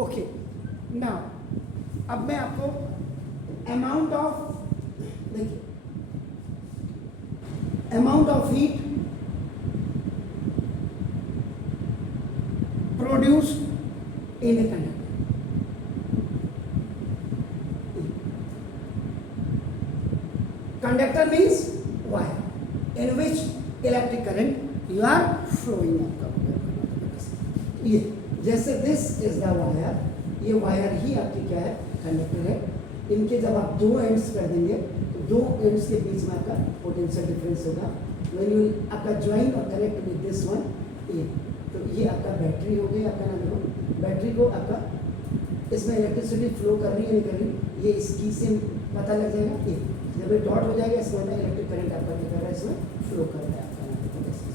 Okay now अब मैं आपको अमाउंट ऑफ, देखिए amount of heat produced in a conductor. Conductor means wire in which electric current you are flowing. ये जैसे this is the wire, ये wire ही आपकी क्या है, कंडक्टर है. इनके जब आप दो एंड्स कर देंगे तो दो एंड्स के बीच में आपका पोटेंशियल डिफरेंस होगा. when you आपका ज्वाइन और कनेक्ट विद दिस वन, ये तो ये आपका बैटरी हो गई. आपका ना देखो बैटरी को आपका इसमें इलेक्ट्रिसिटी फ्लो कर रही है नहीं कर रही, ये इसकी से पता लग जाएगा. ये जब ये डॉट हो जाएगा इसमें इलेक्ट्रिक करंट आपका क्या कर रहा है, इसमें फ्लो कर रहा है आपका.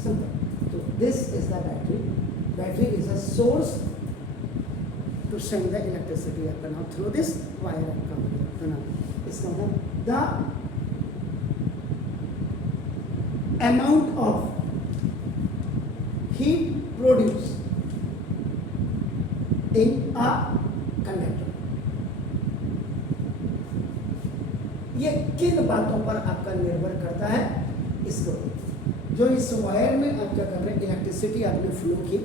सिंपल. तो this is the battery. Battery is a source to send the electricity आपका नाउ थ्रू दिस वायर आपका नाउ. इसका मतलब the amount of heat produce in a conductor. ये किन बातों पर आपका निर्भर करता है, इसको जो इस वायर में आप क्या कर रहे हैं, इलेक्ट्रिसिटी आपने फ्लो की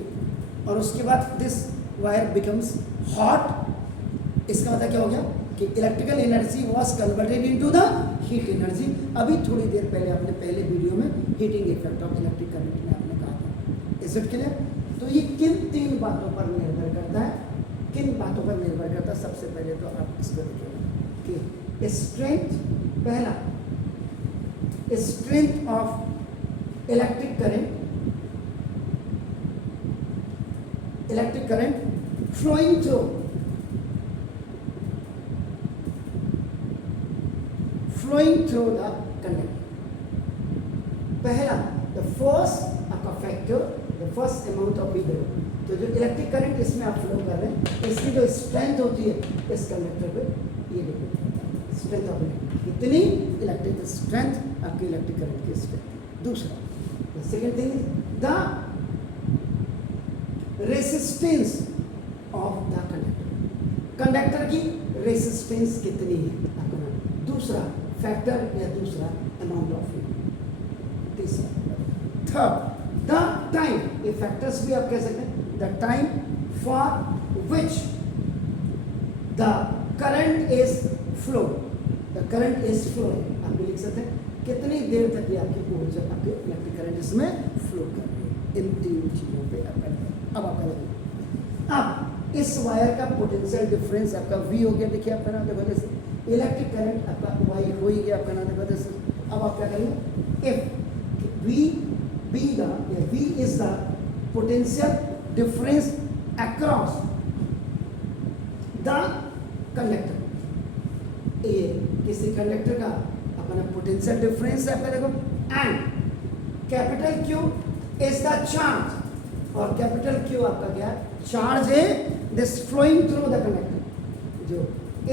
और उसके बाद दिस वायर बिकम्स हॉट. इसका मतलब क्या हो गया कि electrical energy was converted into the heat energy. अभी थोड़ी देर पहले आपने पहले वीडियो में heating effect of electric current में आपने कहा था. Is it clear? तो ये किन तीन बातों पर निर्भर करता है, किन बातों पर निर्भर करता है. सबसे पहले तो आप इसको देखिएगा कि स्ट्रेंथ, पहला strength of electric current flowing through the conductor. पहला द फर्स्ट आपका factor, the first amount of heat. तो जो इलेक्ट्रिक करंट इसमें आप फ्लो कर रहे हैं, इसकी जो स्ट्रेंथ होती है इस कंडक्टर पे, ये डिपेंड करता है स्ट्रेंथ ऑफ इतनी इलेक्ट्रिक स्ट्रेंथ आपकी इलेक्ट्रिक करंट की स्ट्रेंथ. दूसरा second thing is the resistance of the conductor. Conductor की रेसिस्टेंस कितनी है आपका. दूसरा फैक्टर या दूसरा अमाउंट ऑफ हीट. तीसरा थर्ड द टाइम. ये फैक्टर्स भी आप कह सकते हैं. The time for which the current is flow. The current is flow आप भी लिख सकते हैं कितनी देर तक ये आपकी ऊर्जा आपके इलेक्ट्रिक करंट इसमें फ्लो कर रही है. इन तीन चीजों पे आपका अब आपका लगेगा. अब इस वायर का पोटेंशियल डिफरेंस आपका V हो गया. देखिए आपका नाम वजह से इलेक्ट्रिक करंट आपका Y हो ही गया आपका नाम वजह से. अब आप क्या करेंगे, if V is the potential difference across the conductor. ये किसी कंडक्टर का अपना पोटेंशियल डिफरेंस है आपका देखो. And capital Q is the charge, और कैपिटल Q आपका क्या है, चार्ज है this flowing through the conductor, जो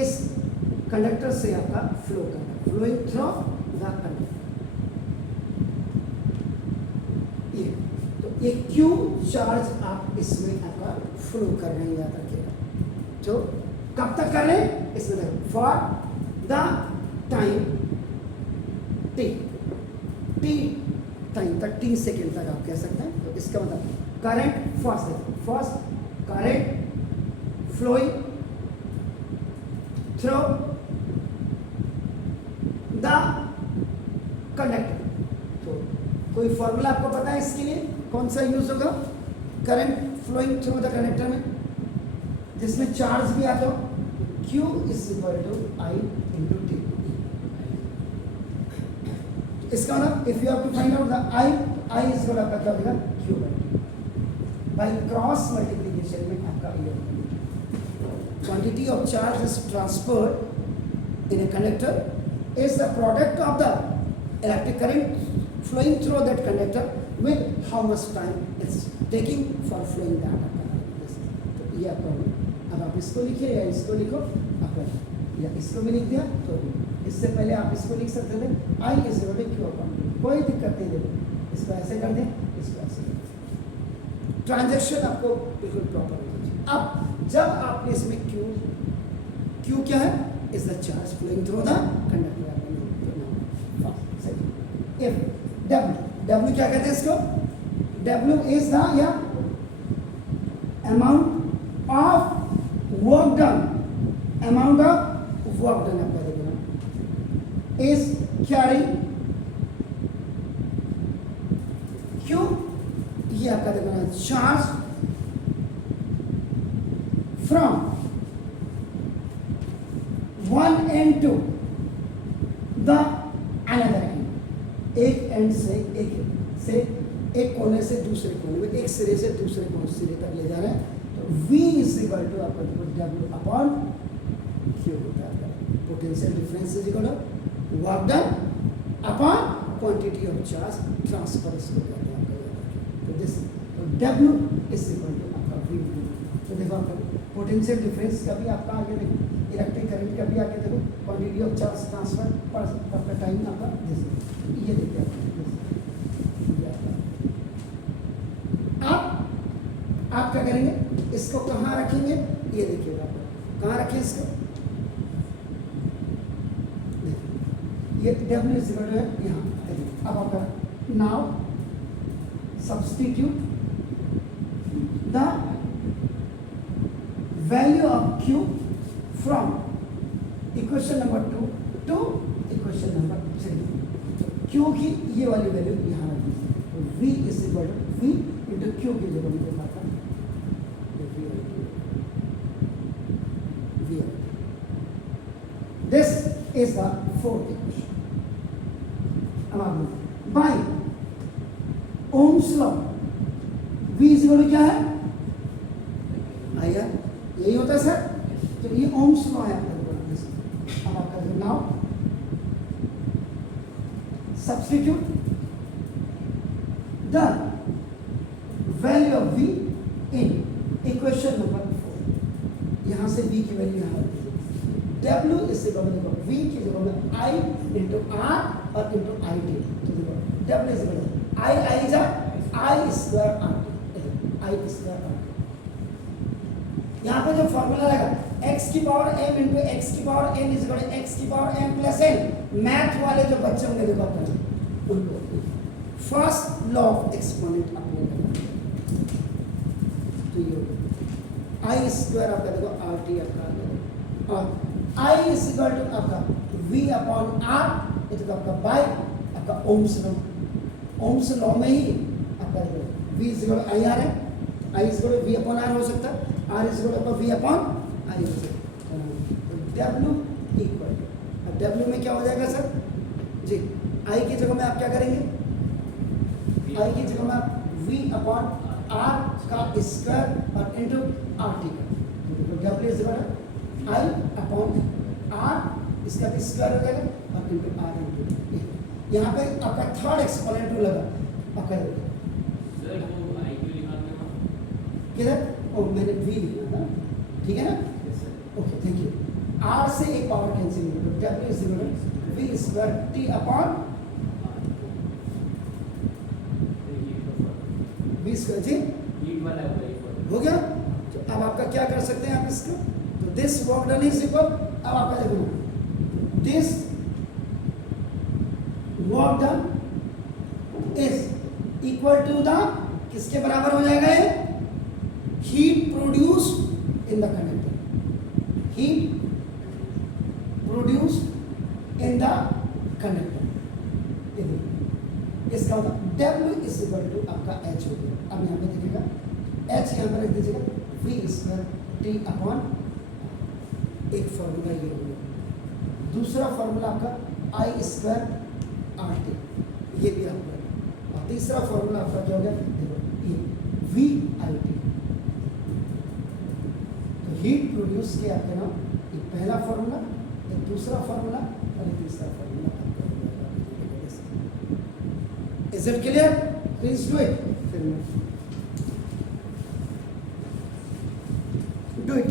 इस कंडक्टर से आपका फ्लो कर रहा है, फ्लोइंग थ्रू द कंडक्टर. ये Q चार्ज आप इसमें आपका फ्लो कर रहे हैं, याद रखिएगा. जो कब तक कर रहे हैं इसमें देखो, for the time T time तक, T सेकेंड तक आप कह सकते हैं. तो इसका मतलब current first current flowing through the conductor. तो कोई फॉर्मूला आपको पता है इसके लिए कौन सा यूज होगा, current flowing through the conductor में जिसमें चार्ज भी आता हो. Q is equal to I into T. इसका मतलब if you have to find out the I is equal आपका क्या होगा, Q by T. By cross multiplication में आपका ये quantity of charge is transferred in a conductor is the product of the electric current flowing through that conductor with how much time it's taking for flowing that. तो ये आपका, अब आप इसको लिखिए या इसको लिखो आपका, या इसको भी लिख दिया तो इससे पहले आप इसको लिख सकते थे I is equal to Q upon T. कोई दिक्कत नहीं. देखो इसको ऐसे कर दें, इसको ऐसे कर दें, ट्रांजैक्शन आपको बिल्कुल प्रॉपर हो जाए. अब जब आपने इसमें Q क्या है, is the charge flowing through the conductor. If W क्या कहते हैं इसको, W इज द या amount of work done, amount of work done आपका देखना इज कैरी Q, ये आपका देखना charge from one end to the another end, एक एंड से एक कोने से दूसरे कोने में, एक सिरे से दूसरे सिरे तक ले जा रहे हैं। तो V इज इक्वल टू आपका W अपॉन Q होता है। Potential difference is equal to work done upon quantity of charge transfer, इसको कहते हैं आपका। तो this W is equal to आपका V। तो देखो आपका पोटेंशियल डिफरेंस कभी आपका आगे देखो, इलेक्ट्रिक करंट का भी आगे देखो, क्वांटिटी ऑफ चार्ज ट्रांसफर पर टाइम आपका ये देखिए आप क्या करेंगे, इसको कहाँ रखेंगे, ये देखिएगा कहाँ रखें इसको, ये W इज इक्वल टू है यहाँ। अब आपका now substitute the value of Q from equation number 2 to equation number 3। Q की ये वाली वैल्यू यहाँ रखी, तो V is equal to V into Q की जगह में देखा था V। This is the fourth equation. अब आप by Ohm's law V is equal to क्या है, आया यही होता है सर, तो ये ओम्स लॉ है आपका। अब आपका now substitute the value of V in equation number 4। यहां से V की वैल्यू यहां W is equal to V की जगह में I इंटू R और इंटू IT। तो देखो W is equal to I जा I square RT, I square RT। यहाँ पे जो फॉर्मूला लगा x की पावर m इंटू एक्स की power n is equal to x की power m plus n, math वाले जो बच्चे होंगे देखो अपना उनको first law of exponent apply करना। तो ये i स्क्वायर आपका देखो RT आपका, और i इज इक्वल टू आपका v अपॉन r, ये तो आपका बाय आपका ओम्स लॉ, ओम्स लॉ में ही आपका v is equal to IR है, i is equal to v upon r हो सकता है, R is equal to V upon I हो सकता है। W इक्वल, अब W में क्या हो जाएगा सर जी, I की जगह में आप क्या करेंगे, I की जगह में आप V अपॉन R का स्क्वायर और इंटू RT का, तो W is equal to I upon R, इसका भी स्क्वायर हो जाएगा और इंटू R इंटू। यहाँ पे आपका थर्ड एक्सपोनेंट लगा आपका किधर, ओ मैंने V लिखा था, ठीक है ना, ओके थैंक यू। R से एक पावर कैंसिल हो गया, W is equal to V square T upon V square जी हो गया। तो अब आपका क्या कर सकते हैं आप इसको, तो this work done is equal, अब आपका देखो this work done is equal to the, किसके बराबर हो जाएगा ये, heat produced in the conductor, heat produced in the conductor। इसका मतलब W इज इक्वल टू आपका H हो गया। अब यहाँ पे देखिएगा H यहाँ पर रख दीजिएगा, V स्क्वायर T अपॉन, एक फॉर्मूला ये हो गया। दूसरा फॉर्मूला आपका I स्क्वायर RT, ये भी आपका, और तीसरा फॉर्मूला आपका क्या हो गया, देखो ये VIT। हीट प्रोड्यूस किया आपके नाम, एक पहला फॉर्मूला, एक दूसरा फॉर्मूला और एक तीसरा formula. Is it clear, please do it, do it.